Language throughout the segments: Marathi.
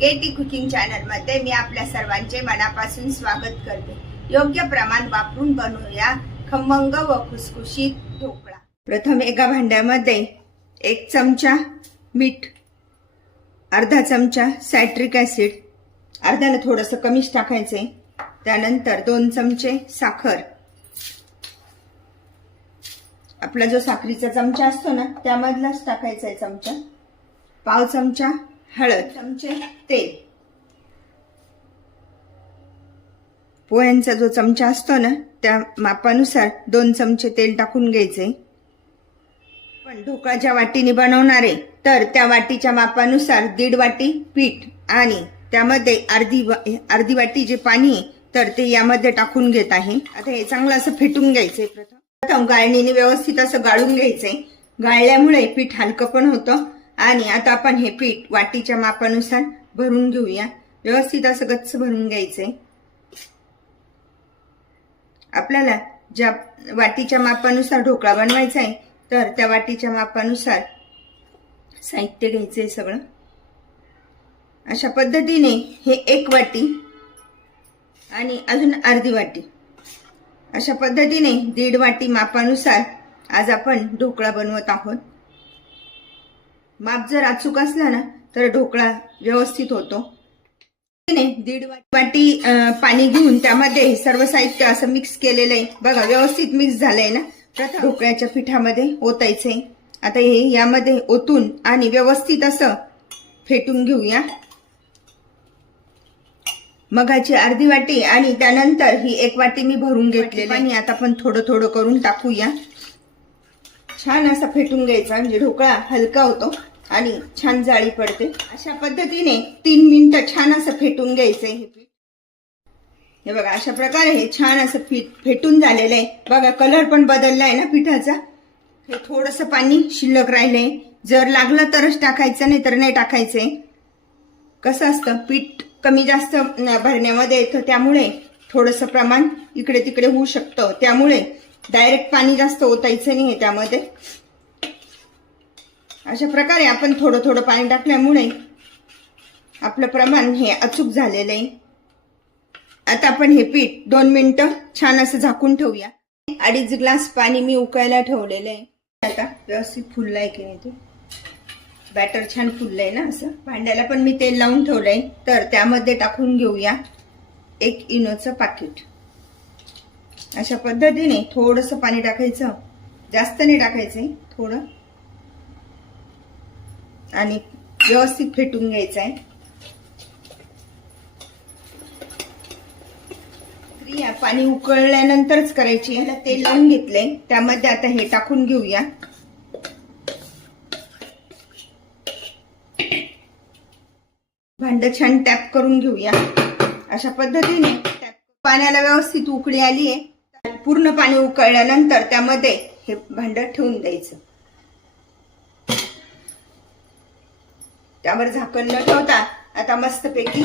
केटी कुकिंग चॅनल मध्ये मी आपल्या सर्वांचे मनापासून स्वागत करते। योग्य प्रमाण वापरून बनवूया खमंग व खुसखुशीत ढोकळा। प्रथम एका भांड्यामध्ये 1 चमचा मीठ, अर्धा चमचा सायट्रिक ऍसिड, अर्ध्याला थोडंसं कमीच टाकायचे, त्यानंतर 2 चमचे साखर, आपला जो साखरीचा चमचा असतो ना त्यामधलाच टाकायचा आहे चमचा, पाव चमचा हळद, चमचे तेल, पोह्यांचा जो चमचा असतो ना त्या मापानुसार 2 चमचे तेल टाकून घ्यायचे। पण ढोकळा ज्या वाटीने बनवणार आहे तर त्या वाटीच्या मापानुसार 1.5 वाटी पीठ आणि त्यामध्ये अर्धी वाटी जे पाणी आहे तर ते यामध्ये टाकून घेत आहे। आता हे चांगलं असं फेटून घ्यायचंय। प्रथम गाळणीने व्यवस्थित असं गाळून घ्यायचंय। गाळल्यामुळे पीठ हलकं पण होतं। आणि आता आपण हे पीठ वाटीच्या मापानुसार भरून घेऊया। व्यवस्थित असं गच्च भरून घ्यायचंय। आपल्याला ज्या वाटीच्या मापानुसार ढोकळा बनवायचा आहे तर त्या वाटीच्या मापानुसार साहित्य घ्यायचंय सगळं। अशा पद्धतीने हे 1 वाटी आणि अजून अर्धी वाटी, अशा पद्धतीने 1.5 वाटी मापानुसार आज आपण ढोकळा बनवत आहोत। माप जर अचूक असला ना तर ढोकळा व्यवस्थित होतो। 1.5 वाटी पाणी घेऊन त्यामध्ये सर्व साहित्य असं मिक्स केलेलं आहे बघा, व्यवस्थित मिक्स झालंय ना। प्रथम ढोकळ्याच्या पिठामध्ये ओतायचंय। आता हे यामध्ये ओतून आणि व्यवस्थित असं फेटून घेऊया। मगाची अर्धी वाटी आणि त्यानंतर ही 1 वाटी मी भरून घेतलेली आणि आता आपण थोडं थोडं करून टाकूया। छान असं फेटून घ्यायचा म्हणजे ढोकळा हलका होतो आणि छान जाळी पडते। अशा पद्धतीने 3 मिनिटं छान असं फेटून घ्यायचंय हे पीठ। हे बघा अशा प्रकारे हे छान असं फेटून झालेलं आहे बघा, कलर पण बदललाय ना पिठाचा। हे थोडंसं पाणी शिल्लक राहिलंय, जर लागलं तरच टाकायचं, नाही तर नाही टाकायचंय। कसं असतं पीठ कमी जास्त भरण्यामध्ये येतं त्यामुळे थोडंसं प्रमाण इकडे तिकडे होऊ शकतं, त्यामुळे डायरेक्ट पाणी जास्त ओतायचं नाही त्यामध्ये। अशा प्रकारे आपण थोडं थोडं पाणी टाकल्यामुळे आपलं प्रमाण हे अचूक झालेलं आहे। आता आपण हे पीठ 2 मिनिटं छान असं झाकून ठेवूया। 2.5 ग्लास पाणी मी उकळायला ठेवलेलं आहे। आता व्यवस्थित फुललंय की नाही ते बॅटर, छान फुललंय ना असं। भांड्याला पण मी तेल लावून ठेवलंय तर त्यामध्ये टाकून घेऊया 1 इनोचं पाकिट। अशा पद्धतीने थोडंसं पाणी टाकायचं, जास्त नाही टाकायचंय, थोडं, आणि व्यवस्थित फेटून घ्यायचं आहे। क्रिया पाणी उकळल्यानंतरच करायची आहे। तेल लावून घेतलंय त्यामध्ये आता हे टाकून घेऊया। भांड छान टॅप करून घेऊया। अशा पद्धतीने पाण्याला व्यवस्थित उकळी आली आहे। पूर्ण पाणी उकळल्यानंतर त्यामध्ये हे भांड ठेवून द्यायचं। त्यावर झाकण न ठेवता आता मस्तपैकी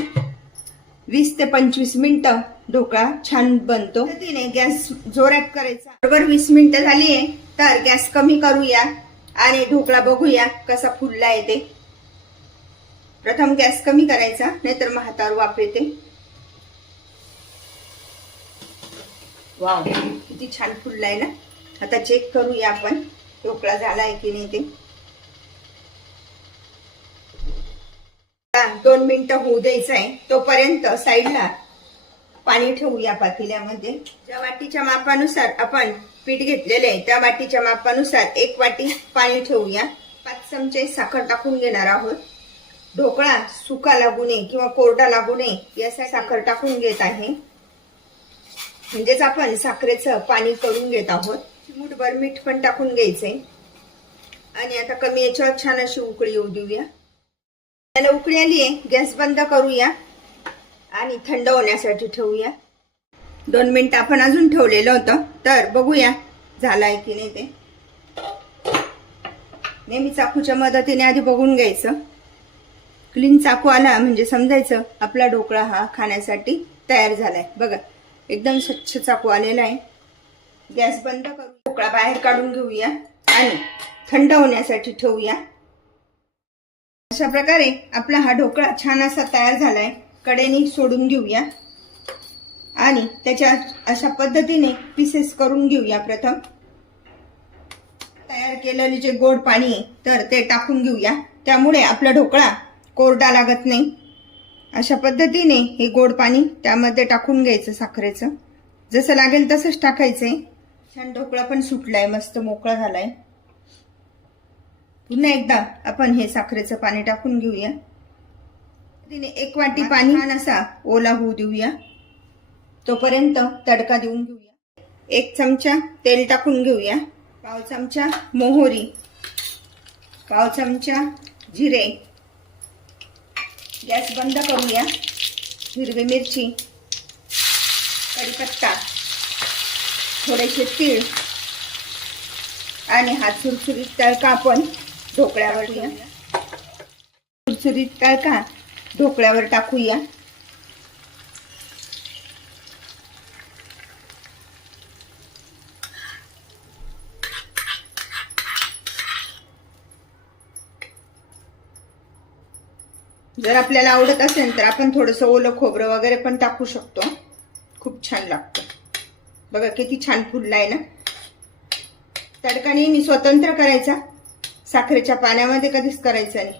20 ते 25 मिनिटं ढोकळा छान बनतो। तिने गॅस जोरात करायचा। बरोबर 20 मिनिटं झाली आहे तर गॅस कमी करूया आणि ढोकळा बघूया कसा फुलला आहे ते। प्रथम गॅस कमी करायचा, नाहीतर मग हातावर वाफ येते। वाव, किती छान फुललाय ना। आता चेक करूया आपण ढोकळा झालाय की नाही ते। 2 मिनिटं होऊ द्यायचं आहे, तोपर्यंत साईडला पाणी ठेवूया पातेल्यामध्ये। ज्या वाटीच्या मापानुसार आपण पीठ घेतलेले आहे त्या वाटीच्या मापानुसार 1 वाटी पाणी ठेवूया। 5 चमचे साखर टाकून घेणार आहोत। ढोकळा सुका लागू नये किंवा कोरडा लागू नये यासाठी साखर टाकून घेत आहे, म्हणजेच आपण साखरेचं पाणी करून घेत आहोत। चिमूटभर मीठ पण टाकून घ्यायचंय आणि आता कमी याच्यावर छान अशी उकळी येऊ देऊया। त्याला उकळी आली आहे, गॅस बंद करूया आणि थंड होण्यासाठी ठेवूया। 2 मिनिटं आपण अजून ठेवलेलं होतं तर बघूया झालाय की नाही ते। नेहमी चाकूच्या मदतीने आधी बघून घ्यायचं। क्लीन चाकू आला म्हणजे समजायचं आपला ढोकळा हा खाण्यासाठी तयार झालाय। बघा एकदम स्वच्छ चाकू आलेला आहे। गॅस बंद करू, ढोकळा बाहेर काढून घेऊया आणि थंड होण्यासाठी ठेवूया। अशा प्रकारे आपला हा ढोकळा छान असा तयार झालाय. कडेने सोडून घेऊया आणि त्याच्या अशा पद्धतीने पीसेस करून घेऊया. प्रथम तयार केलेले जे गोड पाणी आहे तर ते टाकून घेऊया. त्यामुळे आपला ढोकळा कोरडा लागत नाही. अशा पद्धतीने हे गोड पाणी त्यामध्ये टाकून घ्यायचं. साखरेचं जसं लागेल तसंच टाकायचंय. छान ढोकळा पण सुटलाय, मस्त मोकळा झालाय. पुन्हा एकदा आपण हे साखरेचं पाणी टाकून घेऊया. तिने 1 वाटी पाणी छान असा ओला होऊ देऊया. तोपर्यंत तडका देऊन घेऊया. 1 चमचा तेल टाकून घेऊया. पाव चमचा मोहरी, पाव चमचा जिरे. गॅस बंद करूया. हिरवी मिरची, कढीपत्ता, थोडेसे तीळ आणि हा सुरसुरीत तडका आपण ढोकळ्यावर टाकूया. सुरसुरीत तडका ढोकळ्यावर टाकूया. जर आपल्याला आवडत असेल तर आपण थोडंसं ओलं खोबरं वगैरे पण टाकू शकतो. खूप छान लागतं. बघा किती छान फुललाय ना. तडका नेहमी स्वतंत्र करायचा, साखरेच्या पाण्यामध्ये कधीच करायचा नाही.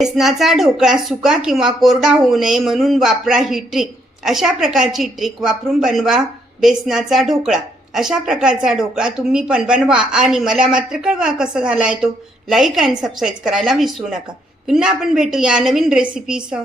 बेसनाचा ढोकळा सुका किंवा कोरडा होऊ नये म्हणून वापरा ही ट्रिक. अशा प्रकारची ट्रिक वापरून बनवा बेसनाचा ढोकळा. अशा प्रकारचा ढोकळा तुम्ही पण बनवा आणि मला मात्र कळवा कसा झालाय तो. लाईक आणि सबस्क्राईब करायला विसरू नका. पुन्हा आपण भेटूया नवीन रेसिपीसह.